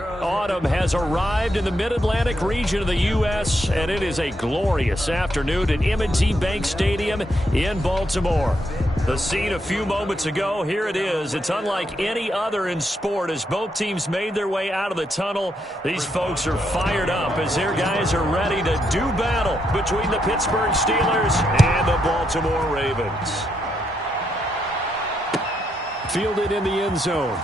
Autumn has arrived in the Mid-Atlantic region of the U.S., and it is a glorious afternoon at M&T Bank Stadium in Baltimore. The scene a few moments ago, here it is. It's unlike any other in sport as both teams made their way out of the tunnel. These folks are fired up as their guys are ready to do battle between the Pittsburgh Steelers and the Baltimore Ravens. Fielded in the end zone.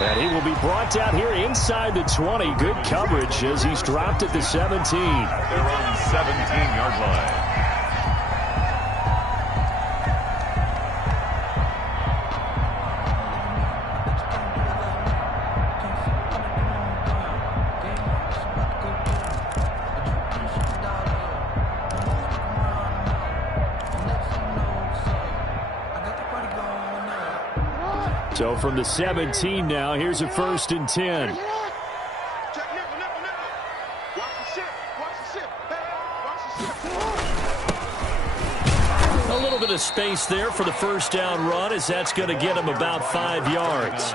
And he will be brought down here inside the 20. Good coverage as he's dropped at the 17. They're on the 17-yard line. So from the 17 now, here's a 1st and 10. A little bit of space there for the first down run as that's going to get him about 5 yards.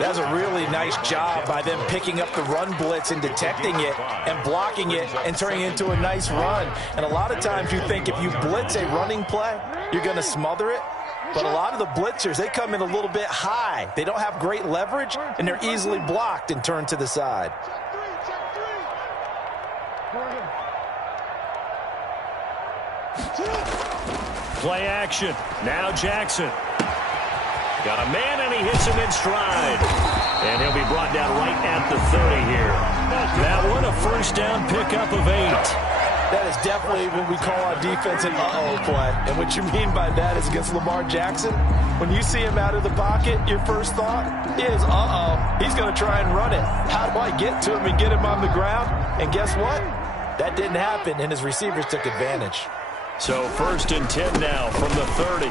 That's a really nice job by them picking up the run blitz and detecting it and blocking it and turning it into a nice run. And a lot of times you think if you blitz a running play, you're going to smother it. But a lot of the blitzers, they come in a little bit high. They don't have great leverage, and they're easily blocked and turned to the side. Play action. Now Jackson. Got a man, and he hits him in stride. And he'll be brought down right at the 30 here. That one, a first down pickup of 8. That is definitely what we call our defense an uh-oh play. And what you mean by that is against Lamar Jackson, when you see him out of the pocket, your first thought is, uh-oh, he's going to try and run it. How do I get to him and get him on the ground? And guess what? That didn't happen, and his receivers took advantage. So 1st and 10 now from the 30.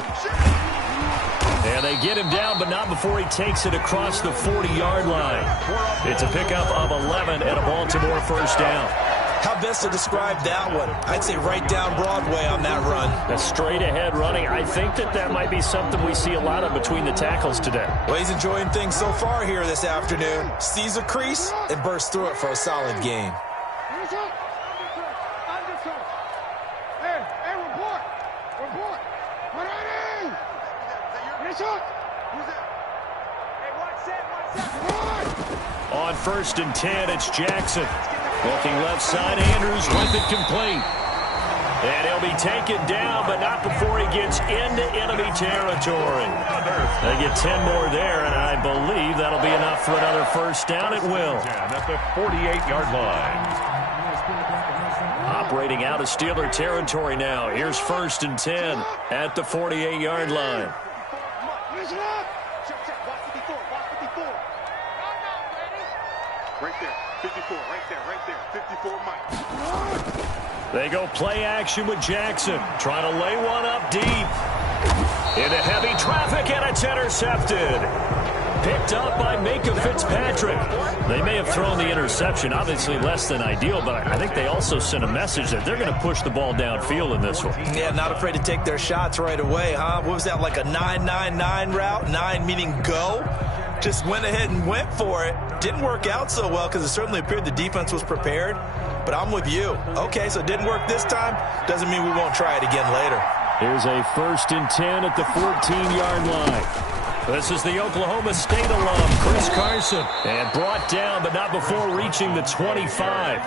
And they get him down, but not before he takes it across the 40-yard line. It's a pickup of 11 and a Baltimore first down. How best to describe that one? I'd say right down Broadway on that run. A straight-ahead running. I think that might be something we see a lot of between the tackles today. Well, he's enjoying things so far here this afternoon. Sees a crease and bursts through it for a solid gain. On 1st and 10, it's Jackson. Looking left side, Andrews with it complete. And he'll be taken down, but not before he gets into enemy territory. They get 10 more there, and I believe that'll be enough for another first down. It will. At the 48-yard line. Operating out of Steeler territory now. Here's 1st and 10 at the 48-yard line. Right there, 54, right there, 54 Mike. They go play action with Jackson. Trying to lay one up deep. Into heavy traffic, and it's intercepted. Picked up by Minkah Fitzpatrick. They may have thrown the interception, obviously less than ideal, but I think they also sent a message that they're going to push the ball downfield in this one. Yeah, not afraid to take their shots right away, huh? What was that, like a 9-9-9 route? 9 meaning go? Just went ahead and went for it. Didn't work out so well because it certainly appeared the defense was prepared. But I'm with you. Okay, so it didn't work this time. Doesn't mean we won't try it again later. Here's a 1st and 10 at the 14-yard line. This is the Oklahoma State alum, Chris Carson. And brought down, but not before reaching the 25.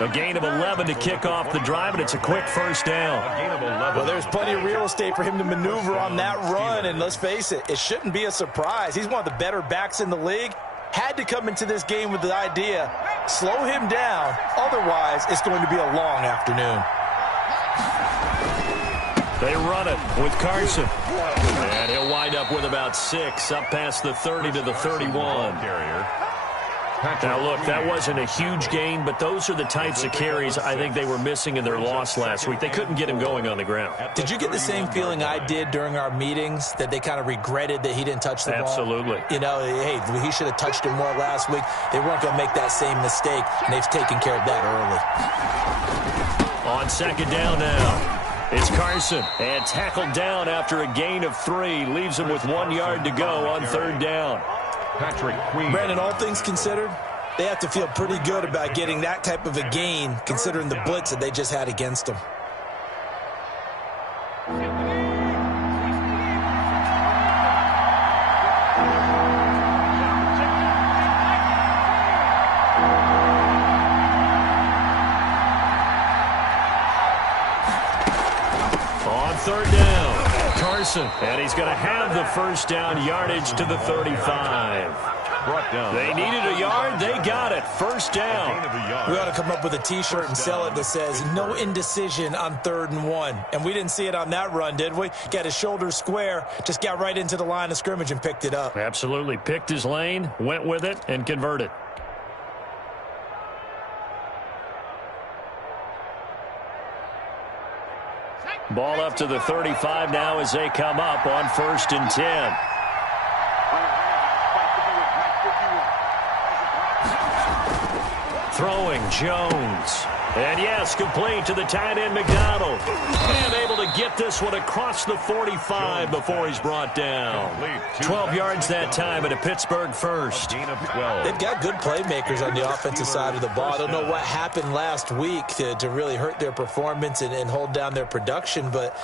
A gain of 11 to kick off the drive, and it's a quick first down. Well, there's plenty of real estate for him to maneuver on that run, and let's face it, it shouldn't be a surprise. He's one of the better backs in the league. Had to come into this game with the idea, slow him down, otherwise it's going to be a long afternoon. They run it with Carson. And he'll wind up with about 6, up past the 30 to the 31. Now, look, that wasn't a huge gain, but those are the types of carries I think they were missing in their loss last week. They couldn't get him going on the ground. Did you get the same feeling I did during our meetings, that they kind of regretted that he didn't touch the ball? Absolutely. You know, hey, he should have touched it more last week. They weren't going to make that same mistake, and they've taken care of that early. On 2nd down now. It's Carson, and tackled down after a gain of 3. Leaves him with 1 yard to go on 3rd down. Patrick Queen. Brandon, all things considered, they have to feel pretty good about getting that type of a gain, considering the blitz that they just had against them. On 3rd down, Carson, and he's going to have the 1st down yardage to the 35. Brought down. They needed a yard. They got it. 1st down. We ought to come up with a T-shirt and sell it that says, no indecision on 3rd and 1. And we didn't see it on that run, did we? Got his shoulders square, just got right into the line of scrimmage and picked it up. Absolutely. Picked his lane, went with it, and converted. Ball up to the 35 now as they come up on 1st and 10. Throwing Jones. And yes, complete to the tight end McDonald. And able to get this one across the 45 before he's brought down. 12 yards that time and a Pittsburgh first. They've got good playmakers on the offensive side of the ball. I don't know what happened last week to really hurt their performance and hold down their production, but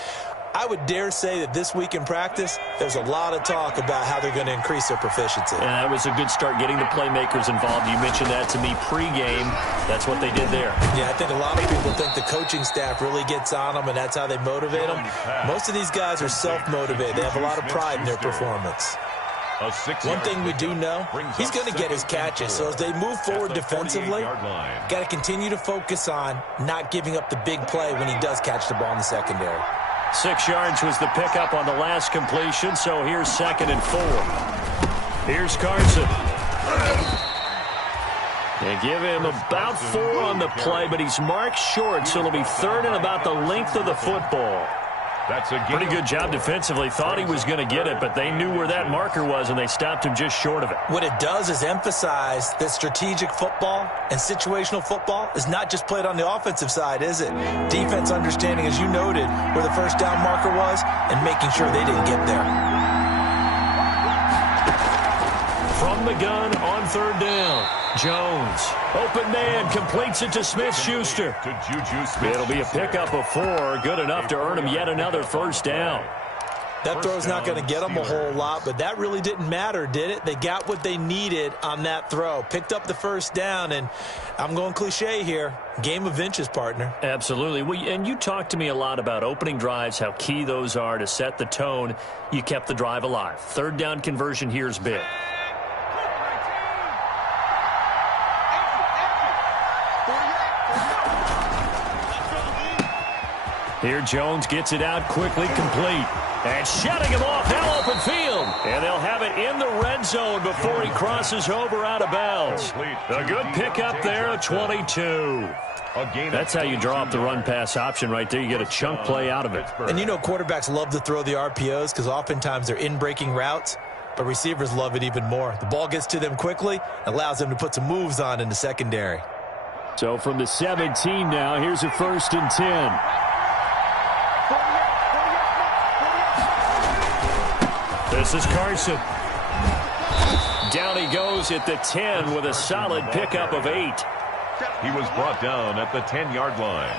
I would dare say that this week in practice, there's a lot of talk about how they're going to increase their proficiency. And that was a good start getting the playmakers involved. You mentioned that to me pregame. That's what they did there. Yeah, I think a lot of people think the coaching staff really gets on them, and that's how they motivate them. Most of these guys are self-motivated. They have a lot of pride in their performance. One thing we do know, he's going to get his catches. So as they move forward defensively, got to continue to focus on not giving up the big play when he does catch the ball in the secondary. 6 yards was the pickup on the last completion, so here's 2nd and 4. Here's Carson. They give him about 4 on the play, but he's marked short, so it'll be 3rd and about the length of the football. That's a pretty good job defensively. Thought he was going to get it, but they knew where that marker was, and they stopped him just short of it. What it does is emphasize that strategic football and situational football is not just played on the offensive side, is it? Defense understanding, as you noted, where the 1st down marker was and making sure they didn't get there. From the gun on 3rd down. Jones, open man, completes it to Smith-Schuster. It'll be a pickup of 4, good enough to earn him yet another 1st down. That throw's not going to get them a whole lot, but that really didn't matter, did it? They got what they needed on that throw. Picked up the 1st down, and I'm going cliche here. Game of inches, partner. Absolutely. And you talked to me a lot about opening drives, how key those are to set the tone. You kept the drive alive. 3rd down conversion here is big. Here Jones gets it out quickly, complete. And shutting him off, now open field. And they'll have it in the red zone before he crosses over out of bounds. A good pickup there at 22. That's how you draw up the run-pass option right there. You get a chunk play out of it. And you know quarterbacks love to throw the RPOs because oftentimes they're in-breaking routes, but receivers love it even more. The ball gets to them quickly, allows them to put some moves on in the secondary. So from the 17 now, here's a 1st and 10. This is Carson. Down he goes at the 10 with a solid pickup of 8. He was brought down at the 10-yard line.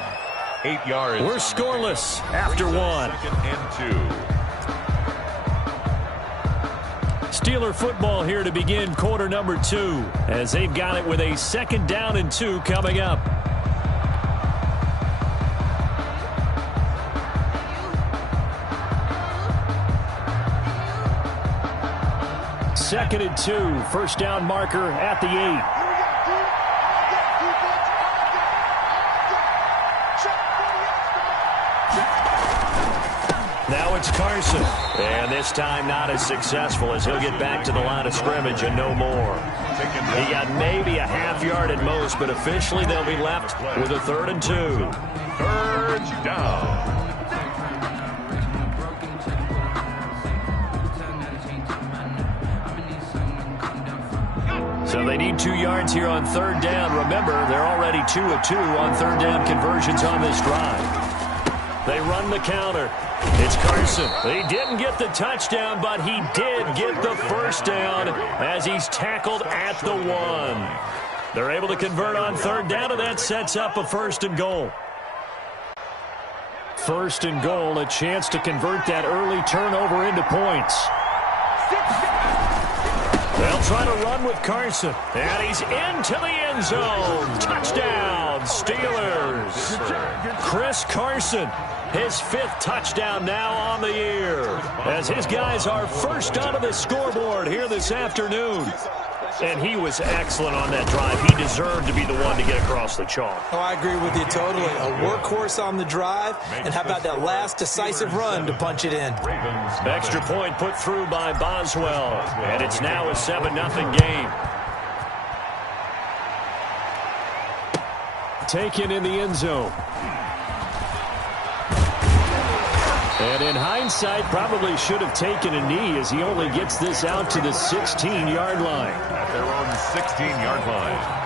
8 yards. We're scoreless after 1. 2nd and 2. Steeler football here to begin quarter number 2 as they've got it with a 2nd down and 2 coming up. Second and 2, 1st down marker at the 8. Now it's Carson. And this time not as successful as he'll get back to the line of scrimmage and no more. He got maybe a half yard at most, but officially they'll be left with a 3rd and 2. 3rd down. So they need 2 yards here on 3rd down. Remember, they're already 2 of 2 on 3rd down conversions on this drive. They run the counter. It's Carson. He didn't get the touchdown, but he did get the first down as he's tackled at the 1. They're able to convert on third down, and that sets up a 1st and goal. 1st and goal, a chance to convert that early turnover into points. They'll try to run with Carson, and he's into the end zone. Touchdown, Steelers. Chris Carson, his 5th touchdown now on the year, as his guys are first onto the scoreboard here this afternoon. And he was excellent on that drive. He deserved to be the one to get across the chalk. Oh, I agree with you totally. A workhorse on the drive, and how about that last decisive run to punch it in? Extra point put through by Boswell, and it's now a 7-0 game. Taken in the end zone. And in hindsight, probably should have taken a knee as he only gets this out to the 16-yard line. At their own 16-yard line.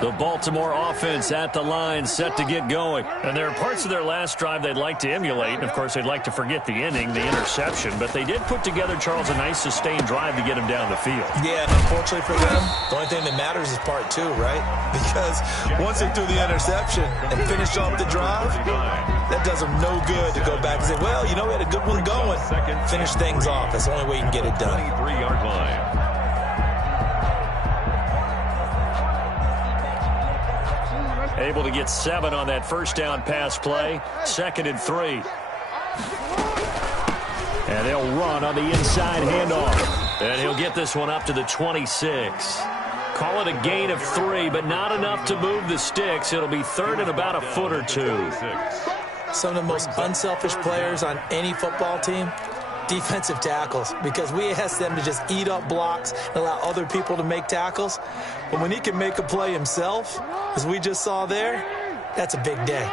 The Baltimore offense at the line, set to get going. And there are parts of their last drive they'd like to emulate. And, of course, they'd like to forget the inning, the interception. But they did put together, Charles, a nice sustained drive to get him down the field. Yeah, and unfortunately for them, the only thing that matters is part 2, right? Because once they threw the interception and finished off the drive, that does them no good to go back and say, well, you know, we had a good one going. Finish things off. That's the only way you can get it done. 23-yard line. Able to get 7 on that first down pass play. 2nd and 3. And they'll run on the inside handoff. And he'll get this one up to the 26. Call it a gain of 3, but not enough to move the sticks. It'll be 3rd and about a foot or 2. Some of the most unselfish players on any football team, defensive tackles, because we ask them to just eat up blocks and allow other people to make tackles. But when he can make a play himself, as we just saw there, that's a big day.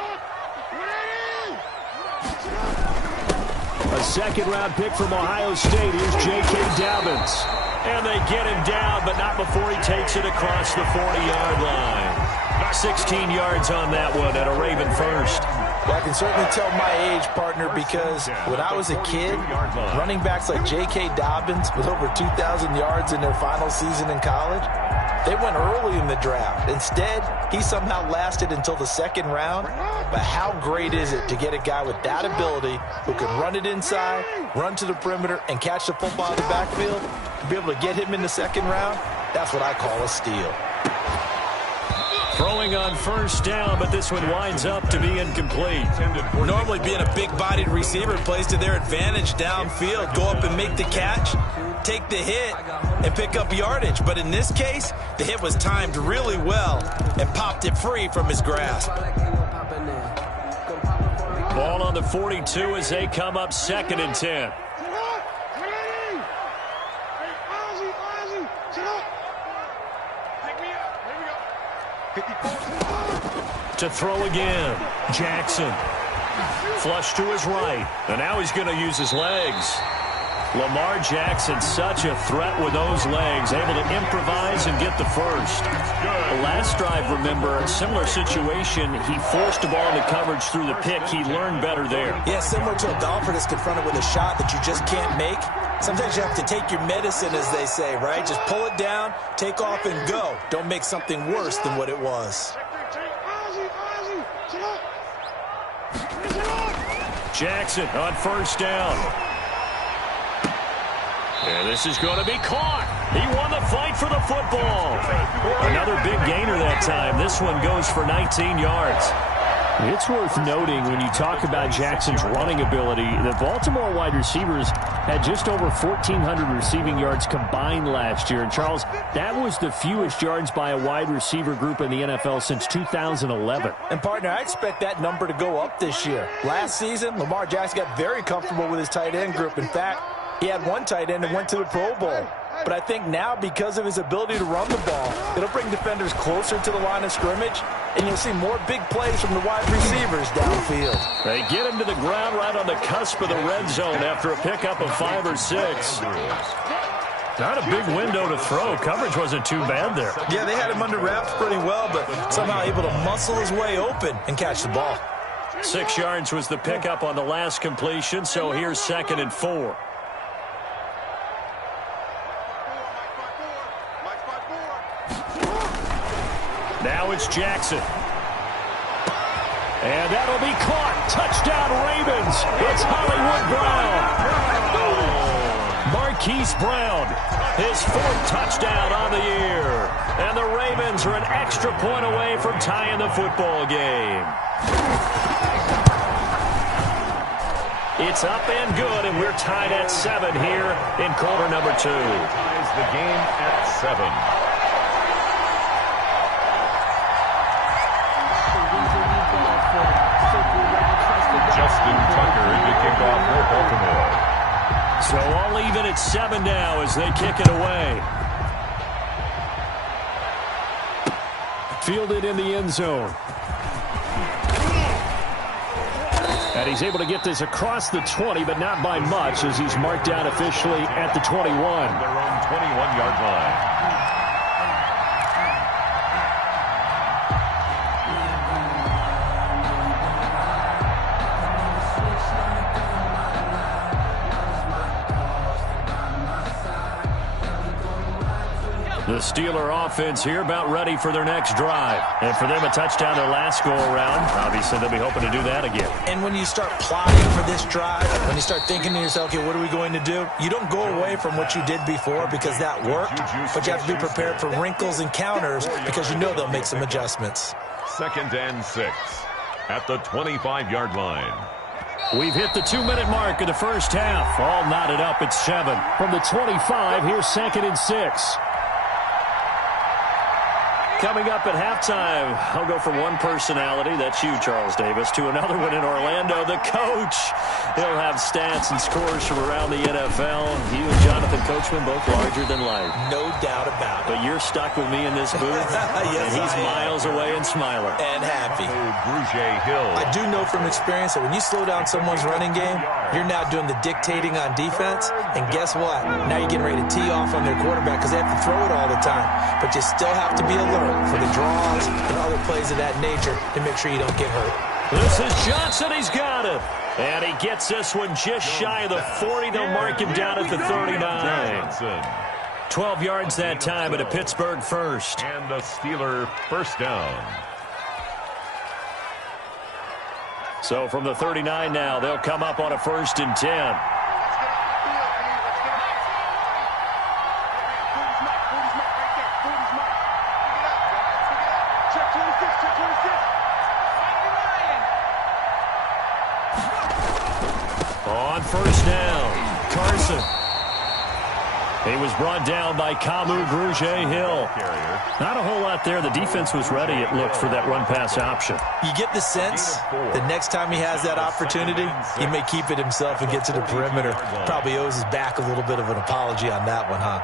A second-round pick from Ohio State. Here's J.K. Dobbins. And they get him down, but not before he takes it across the 40-yard line. 16 yards on that one at a Raven first. Well, I can certainly tell my age, partner, because when I was a kid, running backs like J.K. Dobbins with over 2,000 yards in their final season in college, they went early in the draft. Instead, he somehow lasted until the 2nd round. But how great is it to get a guy with that ability who can run it inside, run to the perimeter, and catch the football in the backfield? To be able to get him in the 2nd round, that's what I call a steal. Throwing on first down, but this one winds up to be incomplete. Normally being a big-bodied receiver plays to their advantage downfield. Go up and make the catch, take the hit, and pick up yardage. But in this case, the hit was timed really well and popped it free from his grasp. Ball on the 42 as they come up 2nd and 10. To throw again, Jackson. Flush to his right, and now he's going to use his legs. Lamar Jackson, such a threat with those legs, able to improvise and get the first. The last drive, remember, a similar situation. He forced the ball into coverage through the pick. He learned better there. Yeah, similar to a golfer that's confronted with a shot that you just can't make. Sometimes you have to take your medicine, as they say, right? Just pull it down, take off, and go. Don't make something worse than what it was. Jackson on first down. And this is going to be caught. He won the fight for the football. Another big gainer that time. This one goes for 19 yards. It's worth noting when you talk about Jackson's running ability, the Baltimore wide receivers had just over 1,400 receiving yards combined last year. And, Charles, that was the fewest yards by a wide receiver group in the NFL since 2011. And, partner, I expect that number to go up this year. Last season, Lamar Jackson got very comfortable with his tight end group. In fact, he had one tight end that went to the Pro Bowl. But I think now, because of his ability to run the ball, it'll bring defenders closer to the line of scrimmage, and you'll see more big plays from the wide receivers downfield. They get him to the ground right on the cusp of the red zone after a pickup of 5 or 6. Not a big window to throw. Coverage wasn't too bad there. Yeah, they had him under wraps pretty well, but somehow able to muscle his way open and catch the ball. 6 yards was the pickup on the last completion, so here's 2nd and 4. Now it's Jackson. And that'll be caught. Touchdown, Ravens. It's Hollywood Brown. Marquise Brown, his 4th touchdown on the year. And the Ravens are an extra point away from tying the football game. It's up and good, and we're tied at 7 here in quarter number 2. Ties the game at 7. Justin Tucker into kickoff for Baltimore. So all even at 7 now as they kick it away. Fielded in the end zone. And he's able to get this across the 20, but not by much, as he's marked down officially at the 21. Their own 21-yard line. The Steeler offense here about ready for their next drive. And for them, a touchdown their last go-around. Obviously, they'll be hoping to do that again. And when you start plotting for this drive, when you start thinking to yourself, okay, what are we going to do? You don't go away from what you did before because that worked, but you have to be prepared for wrinkles and counters because you know they'll make some adjustments. 2nd and 6 at the 25-yard line. We've hit the 2-minute mark of the first half. All knotted up at 7. From the 25, here's 2nd and 6. Coming up at halftime, I'll go from one personality, that's you, Charles Davis, to another one in Orlando, the coach. He'll have stats and scores from around the NFL. You and Jonathan Coachman, both larger than life. No doubt about it. But you're stuck with me in this booth, yes, and he's miles away and smiling. And happy. Brugé Hill. I do know from experience that when you slow down someone's running game, you're now doing the dictating on defense, and guess what? Now you're getting ready to tee off on their quarterback because they have to throw it all the time. But you still have to be alert for the draws and other plays of that nature to make sure you don't get hurt. This is Johnson. He's got it. And he gets this one just shy of the 40. They'll mark him down at the 39. 12 yards that time at a Pittsburgh first. And the Steeler first down. So from the 39 now, they'll come up on a 1st and 10. On 1st down, Carson. He was brought down by Kamu Brugé-Hill. Not a whole lot there. The defense was ready, it looked, for that run-pass option. You get the sense the next time he has that opportunity, he may keep it himself and get to the perimeter. Probably owes his back a little bit of an apology on that one, huh?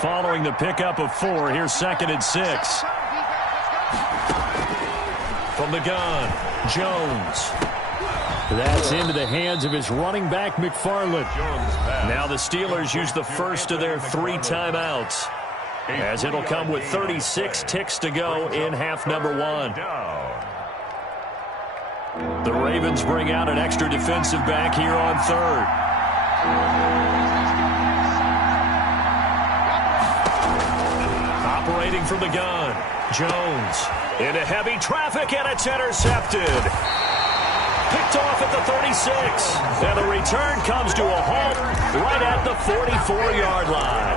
Following the pickup of 4, here's 2nd and 6. From the gun, Jones. That's into the hands of his running back, McFarland. Now the Steelers use the first of their 3 timeouts, as it'll come with 36 ticks to go in half number 1. The Ravens bring out an extra defensive back here on 3rd. Operating from the gun, Jones into heavy traffic, and it's intercepted. Picked off at the 36. And the return comes to a halt right at the 44-yard line.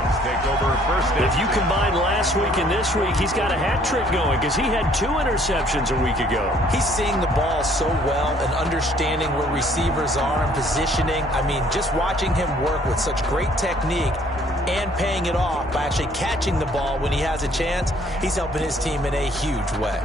If you combine last week and this week, he's got a hat trick going because he had 2 interceptions a week ago. He's seeing the ball so well and understanding where receivers are and positioning. I mean, just watching him work with such great technique and paying it off by actually catching the ball when he has a chance, he's helping his team in a huge way.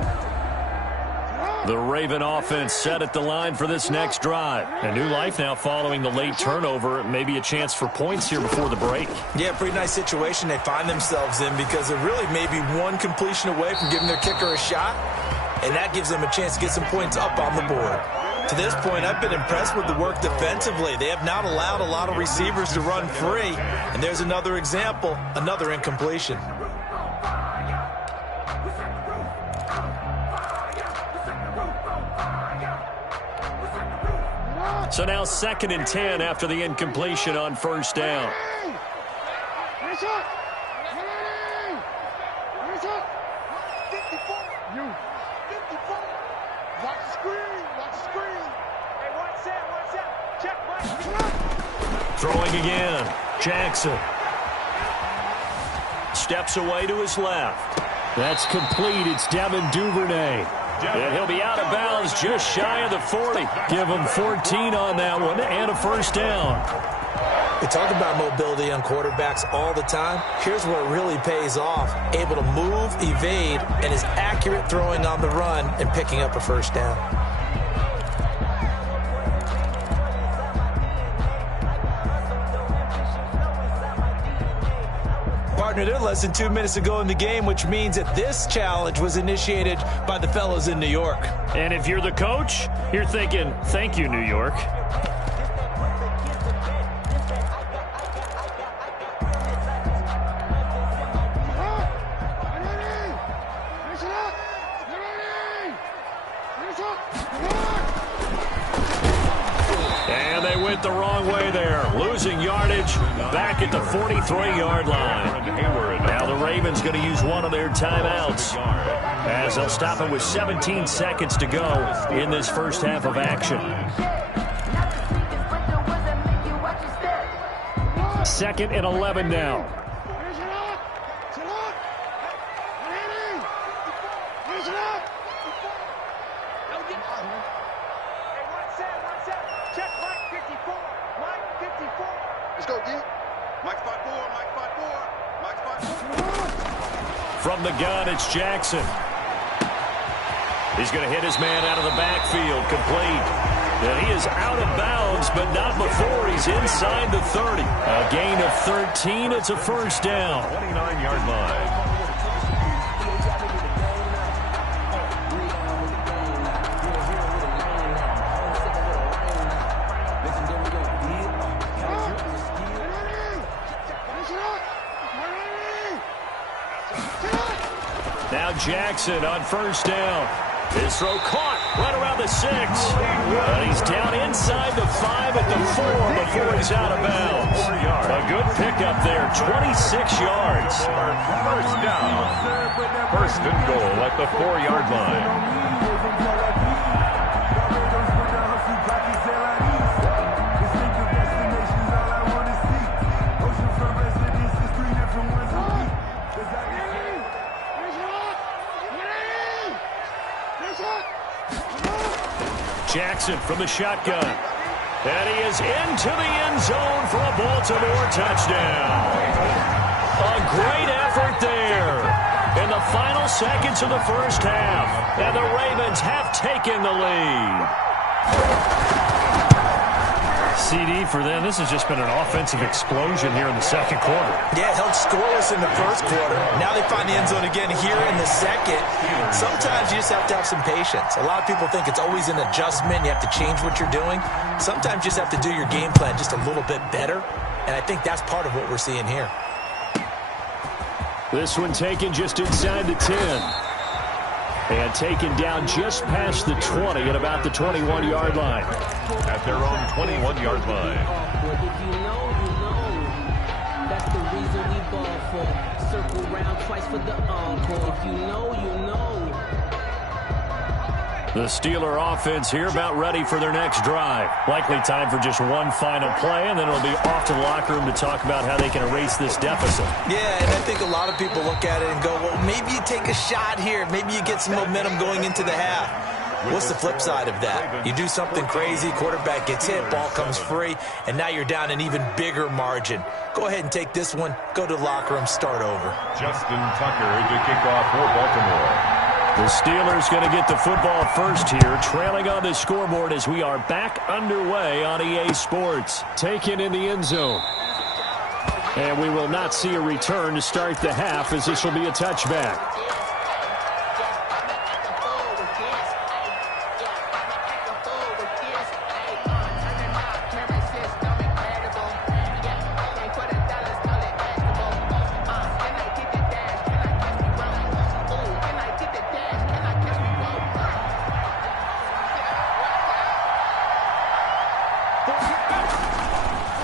The Raven offense set at the line for this next drive. A new life now following the late turnover. Maybe a chance for points here before the break. Yeah, pretty nice situation they find themselves in because they're really maybe one completion away from giving their kicker a shot, and that gives them a chance to get some points up on the board. To this point, I've been impressed with the work defensively. They have not allowed a lot of receivers to run free, and there's another example, another incompletion. So now 2nd and 10 after the incompletion on first down. Throwing again. Jackson. Steps away to his left. That's complete. It's Devin Duvernay. And he'll be out of bounds just shy of the 40. Give him 14 on that one and a first down. We talk about mobility on quarterbacks all the time. Here's where it really pays off. Able to move, evade, and is accurate throwing on the run and picking up a first down. Partner, they're less than 2 minutes ago in the game, which means that this challenge was initiated by the fellows in New York. And if you're the coach, you're thinking, thank you, New York. And they went the wrong way there, losing yardage back at the 43-yard line. Now the Ravens going to use one of their timeouts as they'll stop it with 17 seconds to go in this first half of action. 2nd and 11 now. Let's go, D. Mike 5-4, Mike 5-4, Mike 5-4. From the gun, it's Jackson. He's going to hit his man out of the backfield, complete. And he is out of bounds, but not before he's inside the 30. A gain of 13. It's a first down. 29-yard line. Now Jackson on first down. His throw caught right around the 6. But he's down inside the 5 at the 4 before he's out of bounds. A good pickup there, 26 yards. First down. 1st and goal at the 4-yard line. Jackson from the shotgun. And he is into the end zone for a Baltimore touchdown. A great effort there in the final seconds of the first half. And the Ravens have taken the lead. CD for them. This has just been an offensive explosion here in the second quarter. Yeah, held scoreless in the first quarter. Now they find the end zone again here in the second. Sometimes you just have to have some patience. A lot of people think it's always an adjustment. You have to change what you're doing. Sometimes you just have to do your game plan just a little bit better. And I think that's part of what we're seeing here. This one taken just inside the 10. And taken down just past the 20 at about the 21-yard line. At their own 21-yard line. If you know, you know. That's the reason we ball for. Circle round twice for the encore. If you know, you know. The Steeler offense here about ready for their next drive. Likely time for just one final play, and then it'll be off to the locker room to talk about how they can erase this deficit. Yeah, and I think a lot of people look at it and go, well, maybe you take a shot here. Maybe you get some momentum going into the half. What's the flip side of that? You do something crazy, quarterback gets hit, ball comes free, and now you're down an even bigger margin. Go ahead and take this one, go to the locker room, start over. Justin Tucker to kick off for Baltimore. The Steelers going to get the football first here, trailing on the scoreboard as we are back underway on EA Sports. Taken in the end zone. And we will not see a return to start the half, as this will be a touchback.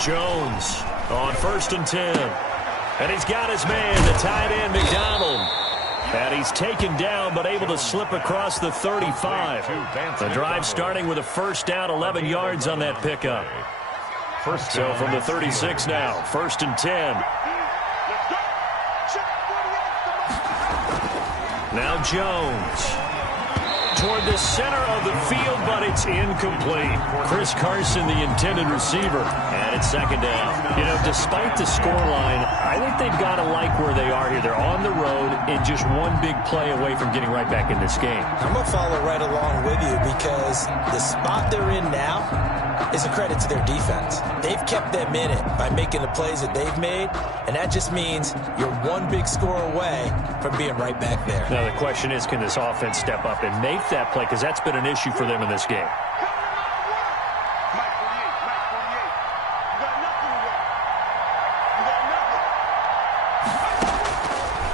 Jones on 1st and 10. And he's got his man, the tight end, McDonald. And he's taken down, but able to slip across the 35. The drive starting with a first down, 11 yards on that pickup. So from the 36 now, 1st and 10. Now Jones toward the center of the field, but it's incomplete. Chris Carson, the intended receiver, and it's 2nd down. You know, despite the scoreline, I think they've got to like where they are here. They're on the road and just one big play away from getting right back in this game. I'm going to follow right along with you because the spot they're in now is a credit to their defense. They've kept them in it by making the plays that they've made, and that just means you're one big score away from being right back there. Now the question is, can this offense step up and make that play, because that's been an issue for them in this game.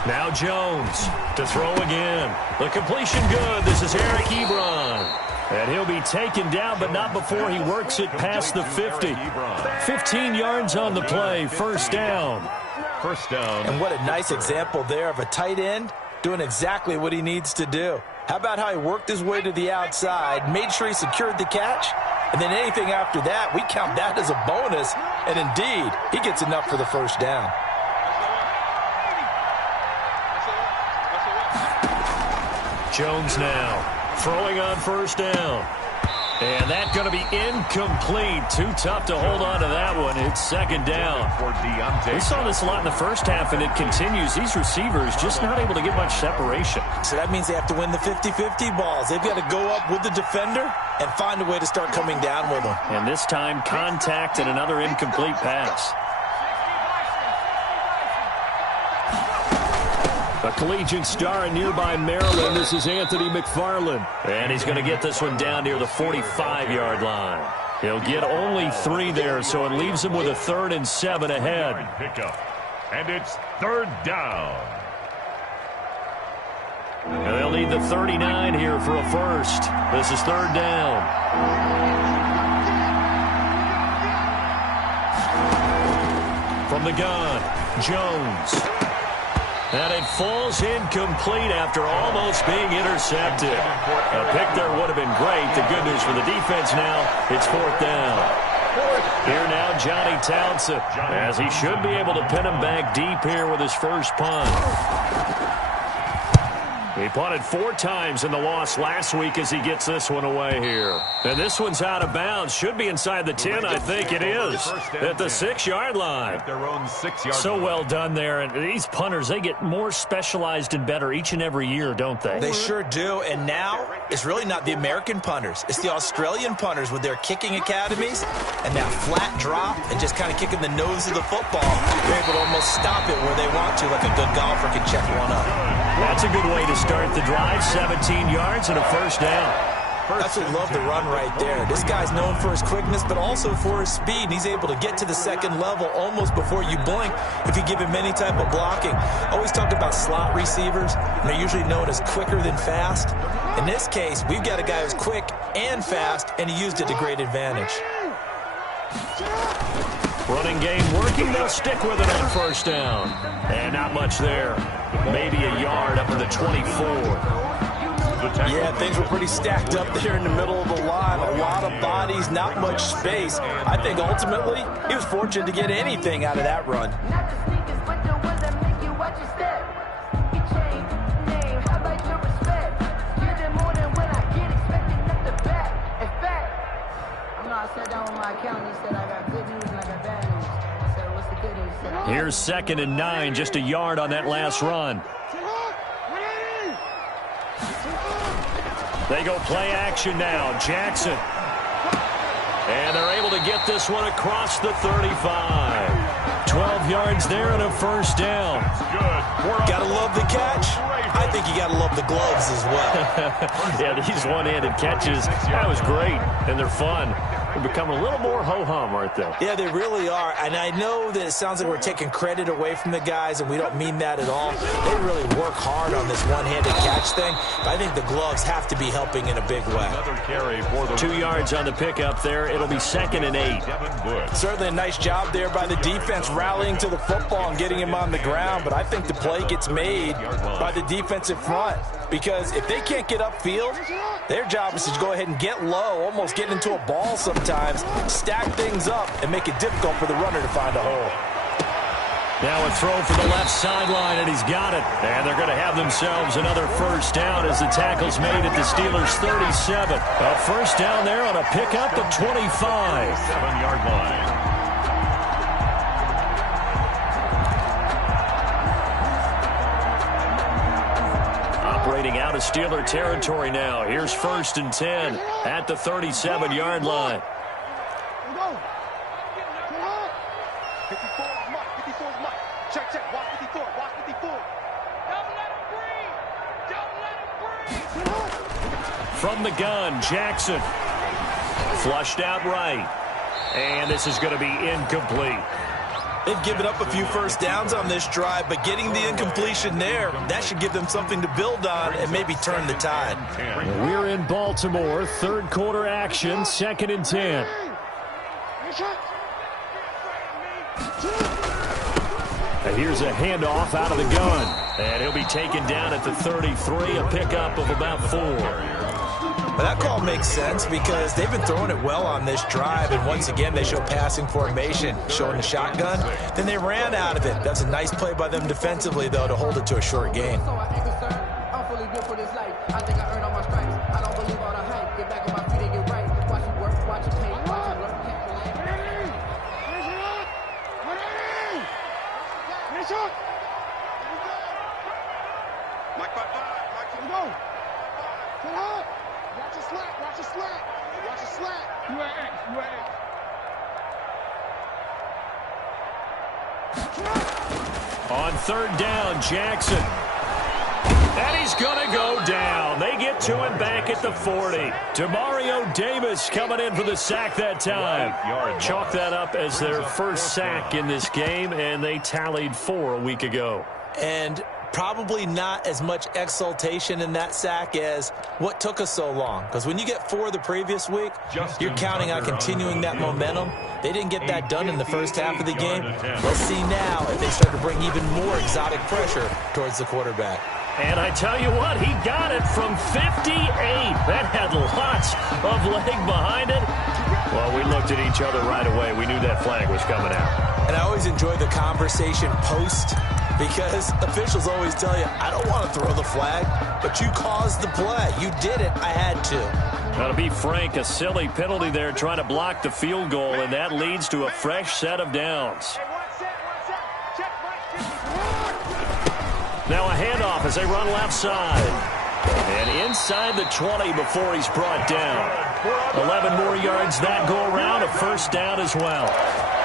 Now Jones to throw again. The completion good. This is Eric Ebron. And he'll be taken down, but not before he works it past the 50. 15 yards on the play. 1st down. And what a nice example there of a tight end doing exactly what he needs to do. How about how he worked his way to the outside, made sure he secured the catch, and then anything after that, we count that as a bonus. And indeed, he gets enough for the 1st down. Jones now throwing on 1st down. And that's going to be incomplete. Too tough to hold on to that one. It's 2nd down. We saw this a lot in the first half, and it continues. These receivers just not able to get much separation. So that means they have to win the 50-50 balls. They've got to go up with the defender and find a way to start coming down with them. And this time, contact and another incomplete pass. A collegiate star in nearby Maryland. This is Anthony McFarland. And he's going to get this one down near the 45-yard line. He'll get only 3 there, so it leaves him with a 3rd and 7 ahead. And it's 3rd down. And they'll need the 39 here for a first. This is 3rd down. From the gun, Jones. And it falls incomplete after almost being intercepted. A pick there would have been great. The good news for the defense now, it's 4th down. Here now, Johnny Townsend, as he should be able to pin him back deep here with his first punt. He punted 4 times in the loss last week as he gets this one away here. And this one's out of bounds. Should be inside the 10, I think it is. At the 6-yard line. So well done there. And these punters, they get more specialized and better each and every year, don't they? They sure do. And now, it's really not the American punters. It's the Australian punters with their kicking academies and that flat drop and just kind of kicking the nose of the football. They're able to almost stop it where they want to, like a good golfer can check one up. That's a good way to start the drive. 17 yards and a 1st down. Absolutely love the run right there. This guy's known for his quickness, but also for his speed. And he's able to get to the 2nd level almost before you blink if you give him any type of blocking. Always talk about slot receivers, and they're usually known as quicker than fast. In this case, we've got a guy who's quick and fast, and he used it to great advantage. Running game working. They'll stick with it on 1st down. And not much there. Maybe a yard up to the 24. Yeah, things were pretty stacked up there in the middle of the line. A lot of bodies, not much space. I think ultimately he was fortunate to get anything out of that run. Here's 2nd and 9, just a yard on that last run. They go play action now. Jackson. And they're able to get this one across the 35. 12 yards there and a first down. Got to love the catch. I think you got to love the gloves as well. Yeah, these one-handed catches, that was great, and they're fun. They're becoming a little more ho-hum, aren't they? Yeah, they really are. And I know that it sounds like we're taking credit away from the guys, and we don't mean that at all. They really work hard on this one-handed catch thing. But I think the gloves have to be helping in a big way. Another carry for the 2 yards on the pickup there. It'll be 2nd and 8. Certainly a nice job there by the defense rallying to the football and getting him on the ground. But I think the play gets made by the defensive front. Because if they can't get upfield, their job is to go ahead and get low, almost get into a ball sometimes, stack things up, and make it difficult for the runner to find a hole. Now a throw for the left sideline, and he's got it. And they're going to have themselves another first down as the tackle's made at the Steelers' 37. A first down there on a pickup at 25. 7-yard line. Operating out of Steeler territory now. Here's 1st and 10 at the 37-yard line. 54 is Mike. 54 is Mike. Check, check. Watch 54. Watch 54. Don't let him breathe. Don't let him breathe. From the gun, Jackson. Flushed out right. And this is going to be incomplete. They've given up a few first downs on this drive, but getting the incompletion there, that should give them something to build on and maybe turn the tide. We're in Baltimore, 3rd quarter action, 2nd and 10. And here's a handoff out of the gun. And he'll be taken down at the 33, a pickup of about 4. But that call makes sense because they've been throwing it well on this drive, and once again they show passing formation, showing the shotgun. Then they ran out of it. That's a nice play by them defensively, though, to hold it to a short gain. Mike 5-5. Mike 5-5. Go. Watch the slack. Watch the slack. Watch the slack. You at X. You at X. On 3rd down, Jackson. And he's going to go down. They get to him back at the 40. Demario Davis coming in for the sack that time. Chalk that up as their first sack in this game, and they tallied 4 a week ago. And probably not as much exultation in that sack as what took us so long. Because when you get 4 the previous week, you're counting on continuing that momentum. They didn't get that done in the first half of the game. Let's see now if they start to bring even more exotic pressure towards the quarterback. And I tell you what, he got it from 58. That had lots of leg behind it. Well, we looked at each other right away. We knew that flag was coming out. And I always enjoy the conversation post, because officials always tell you, I don't want to throw the flag, but you caused the play. You did it. I had to. Now, to be frank, a silly penalty there trying to block the field goal, and that leads to a fresh set of downs. Now a handoff as they run left side. And inside the 20 before he's brought down. 11 more yards that go around, a first down as well.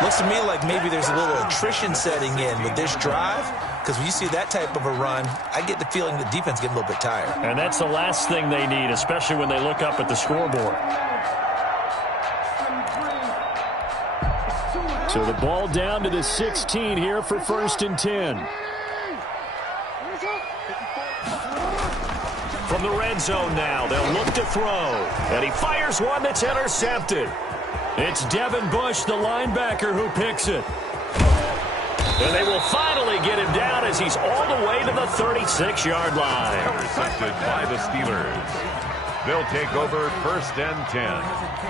Looks to me like maybe there's a little attrition setting in with this drive, because when you see that type of a run, I get the feeling the defense getting a little bit tired. And that's the last thing they need, especially when they look up at the scoreboard. So the ball down to the 16 here for 1st and 10. From the red zone now, they'll look to throw. And he fires one that's intercepted. It's Devin Bush, the linebacker, who picks it. And they will finally get him down as he's all the way to the 36-yard line. Intercepted by the Steelers. They'll take over 1st and 10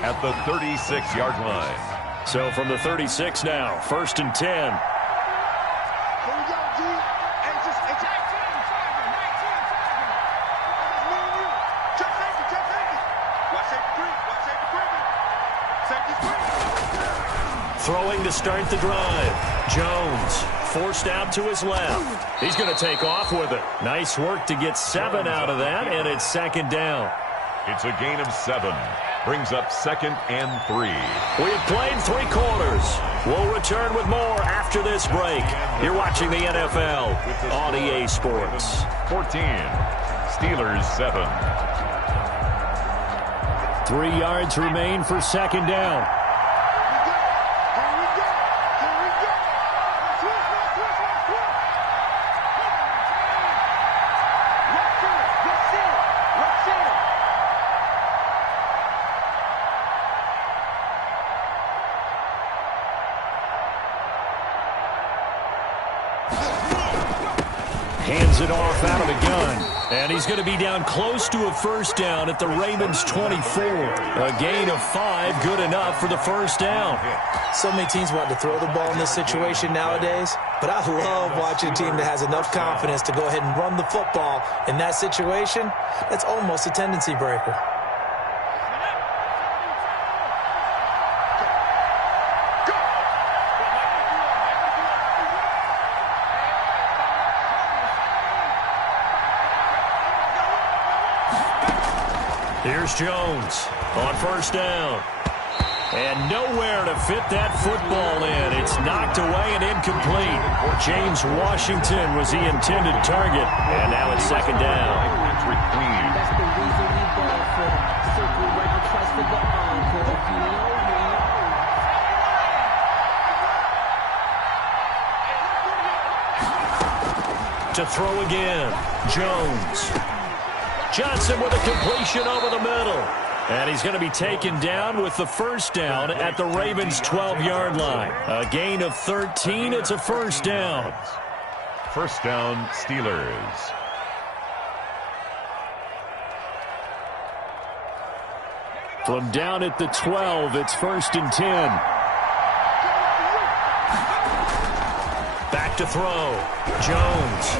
at the 36-yard line. So from the 36 now, 1st and 10. Here we go, G. Hey, just, hey, check safety, check safety. Watch safety three. Watch safety three. Safety three. Throwing to start the drive. Jones forced out to his left. He's going to take off with it. Nice work to get 7 out of that, and it's second down. It's a gain of 7. Brings up 2nd and 3. We have played 3 quarters. We'll return with more after this break. You're watching the NFL on EA Sports. 14. Steelers 7. 3 yards remain for second down. Hands it off out of the gun. And he's going to be down close to a first down at the Ravens' 24. A gain of 5, good enough for the first down. So many teams want to throw the ball in this situation nowadays, but I love watching a team that has enough confidence to go ahead and run the football in that situation. That's almost a tendency breaker. Here's Jones on first down. And nowhere to fit that football in. It's knocked away and incomplete. James Washington was the intended target. And now it's second down. That's the reason we ball for. Circle round twice for the encore. If you know, you know. To throw again. Jones. Johnson with a completion over the middle. And he's going to be taken down with the first down at the Ravens' 12-yard line. A gain of 13. It's a first down. First down, Steelers. From down at the 12, it's 1st and 10. Back to throw. Jones.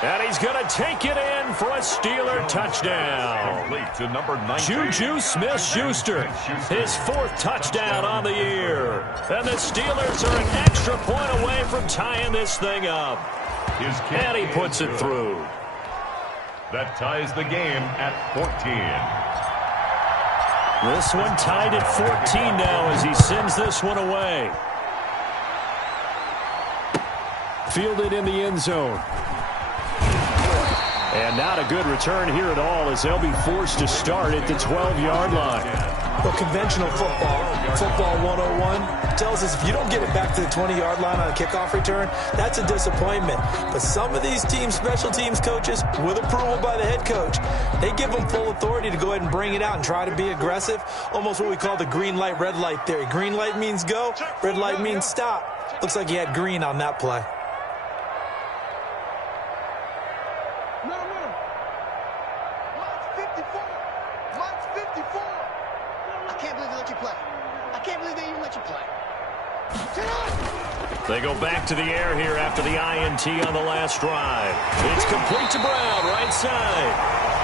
And he's going to take it in for a Steeler touchdown. To number 19. Juju Smith-Schuster, his 4th touchdown on the year. And the Steelers are an extra point away from tying this thing up. And he puts it through. That ties the game at 14. This one tied at 14 now as he sends this one away. Fielded in the end zone. And not a good return here at all as they'll be forced to start at the 12-yard line. Well, conventional football 101, tells us if you don't get it back to the 20-yard line on a kickoff return, that's a disappointment. But some of these teams, special teams coaches, with approval by the head coach, they give them full authority to go ahead and bring it out and try to be aggressive, almost what we call the green light, red light theory. Green light means go, red light means stop. Looks like he had green on that play. They go back to the air here after the INT on the last drive. It's complete to Brown, right side.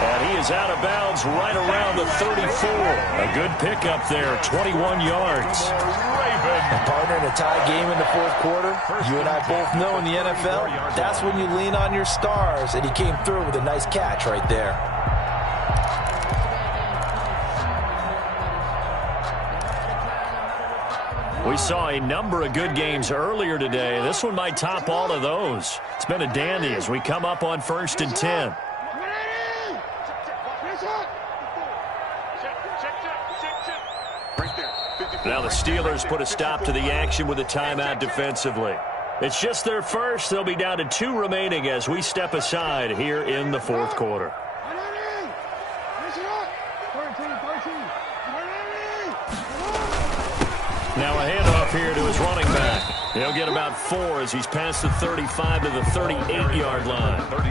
And he is out of bounds right around the 34. A good pickup there, 21 yards. A partner in a tie game in the 4th quarter. You and I both know in the NFL, that's when you lean on your stars. And he came through with a nice catch right there. We saw a number of good games earlier today. This one might top all of those. It's been a dandy as we come up on 1st and 10. Now the Steelers put a stop to the action with a timeout defensively. It's just their first. They'll be down to 2 remaining as we step aside here in the 4th quarter. Now a handoff here to his running back. He'll get about 4 as he's past the 35 to the 38-yard line. 39.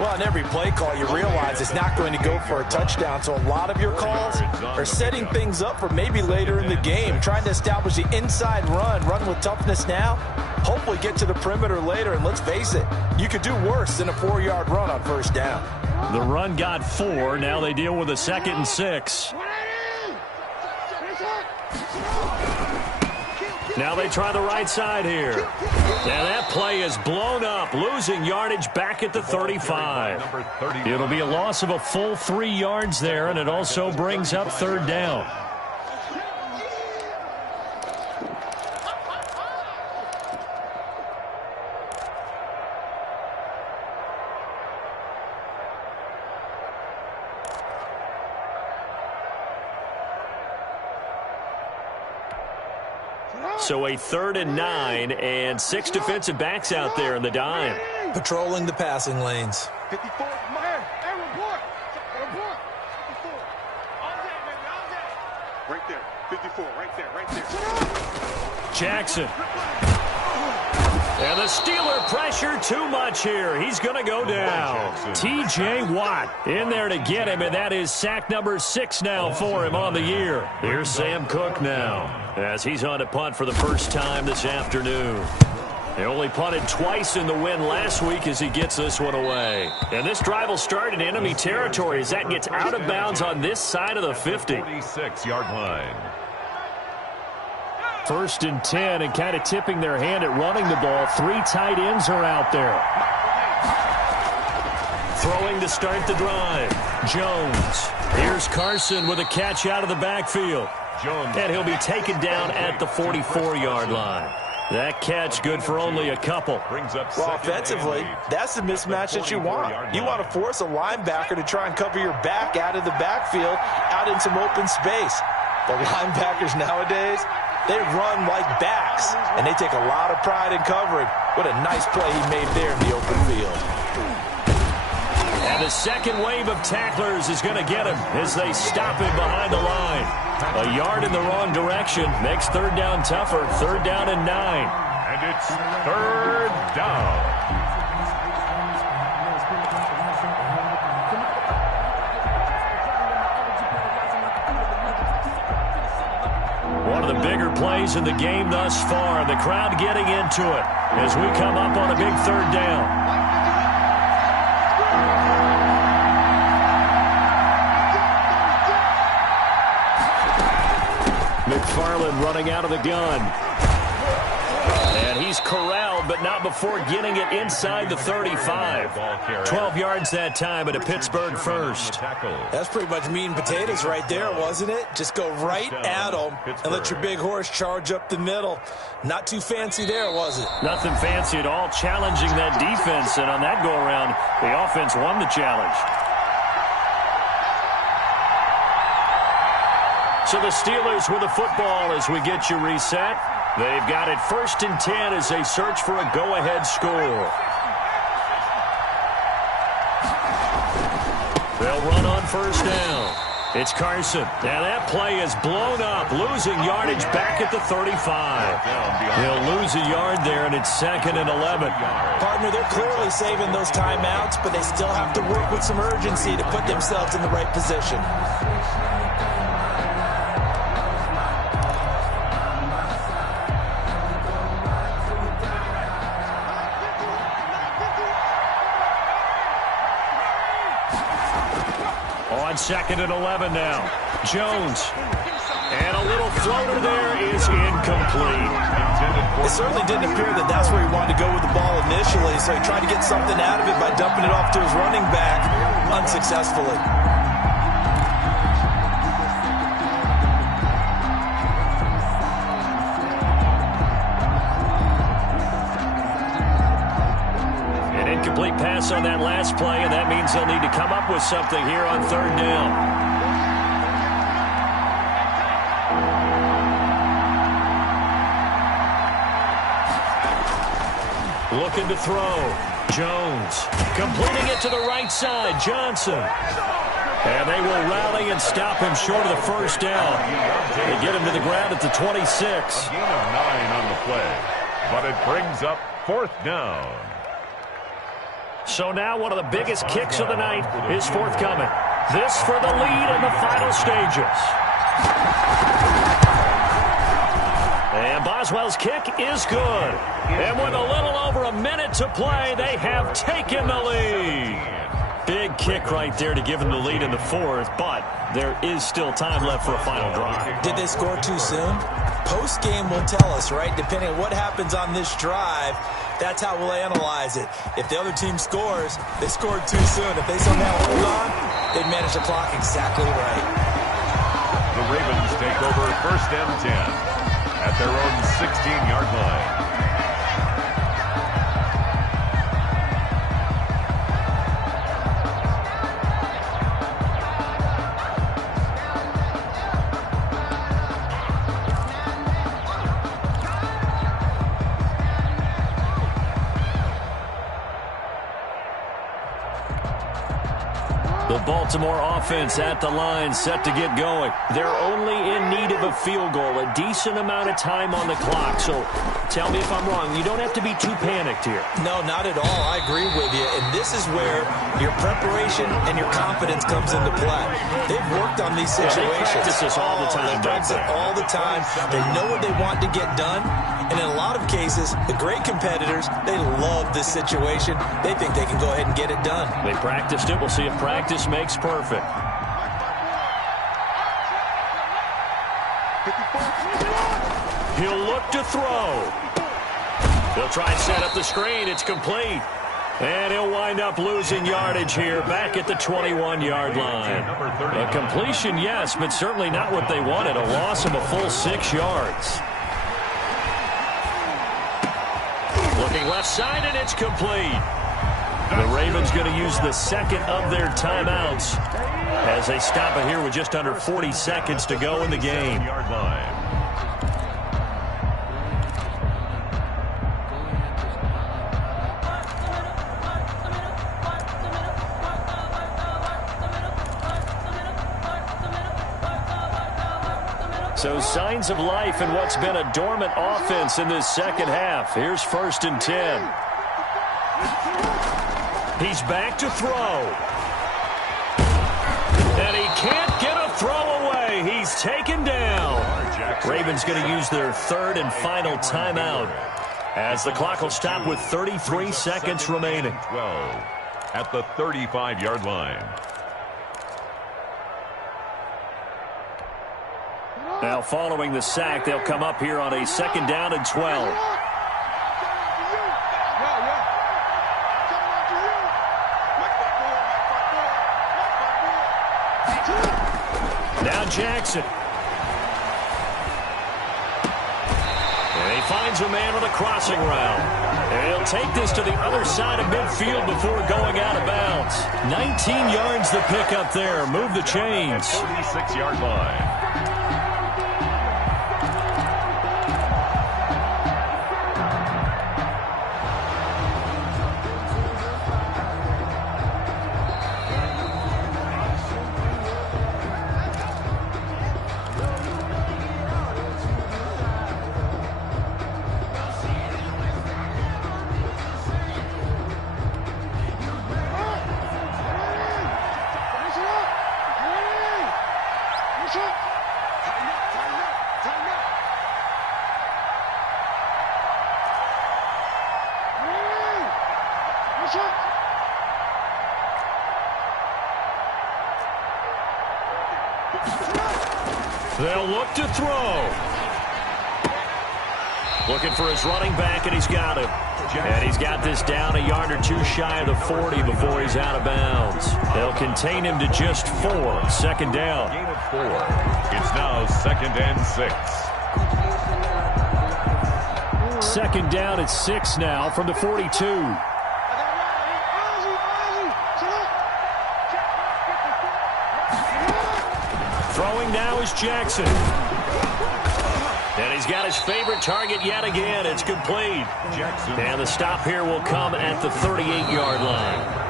Well, on every play call, you realize it's not going to go for a touchdown. So a lot of your calls are setting things up for maybe later in the game, trying to establish the inside run with toughness now, hopefully get to the perimeter later. And let's face it, you could do worse than a 4-yard run on first down. The run got 4. Now they deal with a 2nd and 6. Now they try the right side here. And that play is blown up, losing yardage back at the 35. It'll be a loss of a full 3 yards there, and it also brings up third down. So a 3rd and 9 and 6 defensive backs out there in the dime. Patrolling the passing lanes. 54, hey, report. 54. All day, baby, all day. Right there, 54, right there. Jackson. And the Steeler pressure too much here. He's going to go down. T.J. Watt in there to get him, and that is sack number 6 now for him on the year. Here's Sam Cook now as he's on to punt for the first time this afternoon. He only punted twice in the win last week as he gets this one away. And this drive will start in enemy territory as that gets out of bounds on this side of the 50. 46-yard line. 1st and 10, and kind of tipping their hand at running the ball. 3 tight ends are out there. Throwing to start the drive. Jones. Here's Carson with a catch out of the backfield. Jones. And he'll be taken down at the 44-yard line. That catch good for only a couple. Well, offensively, that's the mismatch that you want. You want to force a linebacker to try and cover your back out of the backfield, out in some open space. The linebackers nowadays, they run like backs, and they take a lot of pride in covering. What a nice play he made there in the open field. And the second wave of tacklers is going to get him as they stop him behind the line. A yard in the wrong direction makes third down tougher. 3rd down and 9. And it's 3rd down. One of the bigger plays in the game thus far. The crowd getting into it as we come up on a big 3rd down. McFarland running out of the gun. And he's corralled, but not before getting it inside the 35. 12 yards that time, and a Pittsburgh first. That's pretty much meat and potatoes right there, wasn't it? Just go right at them and let your big horse charge up the middle. Not too fancy there, was it? Nothing fancy at all, challenging that defense, and on that go-around, the offense won the challenge. So the Steelers with the football as we get you reset. They've got it 1st and 10 as they search for a go-ahead score. They'll run on 1st down. It's Carson. Now that play is blown up, losing yardage back at the 35. He'll lose a yard there, and it's 2nd and 11. Partner, they're clearly saving those timeouts, but they still have to work with some urgency to put themselves in the right position. On 2nd and 11 now. Jones. And a little floater there is incomplete. It certainly didn't appear that that's where he wanted to go with the ball initially, so he tried to get something out of it by dumping it off to his running back unsuccessfully. Incomplete pass on that last play, and that means they'll need to come up with something here on 3rd down. Looking to throw. Jones completing it to the right side. Johnson. And they will rally and stop him short of the 1st down. They get him to the ground at the 26. A gain of 9 on the play, but it brings up 4th down. So now one of the biggest kicks of the night is forthcoming. This for the lead in the final stages. And Boswell's kick is good. And with a little over a minute to play, they have taken the lead. Big kick right there to give them the lead in the fourth, but there is still time left for a final drive. Did they score too soon? Post-game will tell us, right? Depending on what happens on this drive, that's how we'll analyze it. If the other team scores, they scored too soon. If they somehow hold on, they manage the clock exactly right. The Ravens take over 1st and 10 at their own 16-yard line. The Baltimore offense at the line, set to get going. They're only in need of a field goal, a decent amount of time on the clock. So tell me if I'm wrong. You don't have to be too panicked here. No, not at all. I agree with you. And this is where your preparation and your confidence comes into play. They've worked on these situations. They practice this all the time. They practice it all the time. They know what they want to get done. And in a lot of cases, the great competitors, they love this situation. They think they can go ahead and get it done. They practiced it. We'll see if practice makes perfect. He'll look to throw. He'll try and set up the screen. It's complete. And he'll wind up losing yardage here back at the 21-yard line. A completion, yes, but certainly not what they wanted. A loss of a full 6 yards. Looking left side, and it's complete. The Ravens going to use the second of their timeouts as they stop it here with just under 40 seconds to go in the game. So signs of life in what's been a dormant offense in this second half. Here's 1st and 10. He's back to throw. And he can't get a throw away. He's taken down. Ravens going to use their 3rd and final timeout as the clock will stop with 33 seconds remaining. 12 at the 35-yard line. Now following the sack, they'll come up here on a 2nd down and 12. Now Jackson. And he finds a man with a crossing route. And he'll take this to the other side of midfield before going out of bounds. 19 yards the pick up there. Move the chains. 36-yard line. They'll look to throw. Looking for his running back, and he's got him. And he's got this down a yard or two shy of the 40 before he's out of bounds. They'll contain him to just 4. 2nd down. Gain of 4. It's now 2nd and 6. 2nd down at 6 now from the 42. Throwing now is Jackson. And he's got his favorite target yet again. It's complete. Jackson. And the stop here will come at the 38-yard line.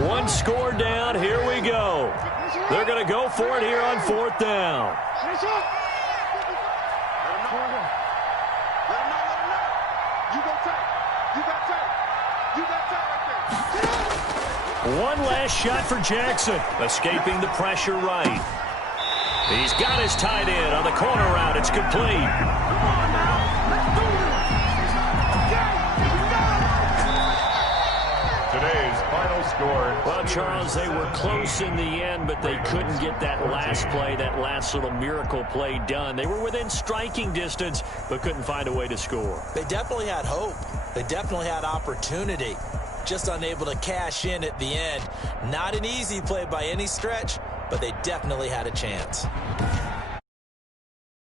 One score down. Here we go. They're going to go for it here on 4th down. Finish up. Let him know. Let him know. You go tight. You got tight. You got tight right there. One last shot for Jackson. Escaping the pressure right. He's got his tight end on the corner route. It's complete. Come on now. Let's do it. Today's final score. Well, Charles, they were close in the end, but they couldn't get that last play, that last little miracle play done. They were within striking distance, but couldn't find a way to score. They definitely had hope. They definitely had opportunity. Just unable to cash in at the end. Not an easy play by any stretch, but they definitely had a chance.